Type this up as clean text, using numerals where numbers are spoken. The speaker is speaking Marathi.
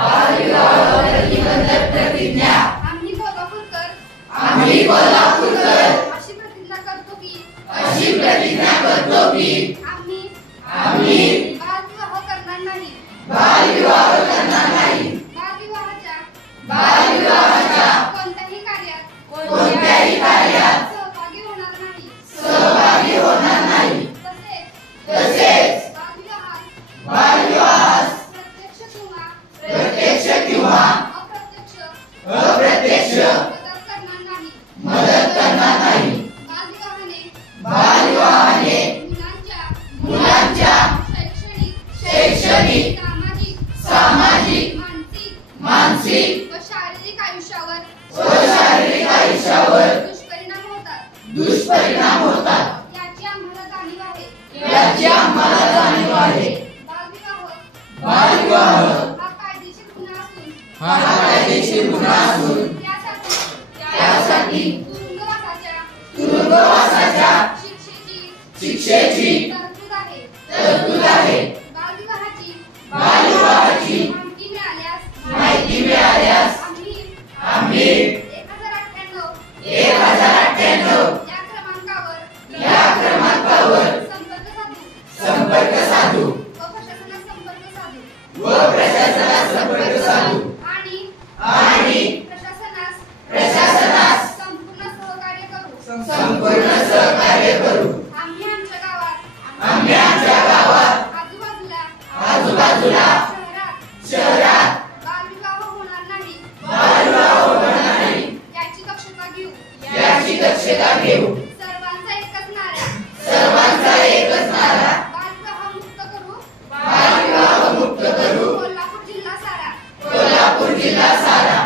बालविवाह प्रतिबंधक प्रतिज्ञा आम्ही कोल्हापूरकर अशी प्रतिज्ञा करतो की आम्ही बालविवाह करणार नाही बालविवाहाच्या कोणत्याही कार्यात सहभागी होणार नाही तसेच बालविवाहास प्रत्यक्ष किंवा अप्रत्यक्ष मदत करणार नाही बालविवाहाने मुलांच्या शैक्षणिक सामाजिक मानसिक व शारीरिक आयुष्यावर दुष्परिणाम होतात याची आम्हाला जाणीव आहे बालविवाह हा कायदेशीर गुन्हा असून त्यासाठी तुरुंगवासाच्या शिक्षेची तरतूद आहे बालविवाहाची माहिती मिळाल्यास आम्ही 1098 या क्रमांकावर संपर्क साधू व प्रशासनास संपर्क साधू आणि प्रशासनास संपूर्ण सहकार्य करू आम्ही आमच्या गावात आजूबाजूला शहरात बालविवाह होणार नाही याची दक्षता घेऊ सर्वांचा एकच नारा बालविवाह मुक्त करू कोल्हापूर जिल्हा सारा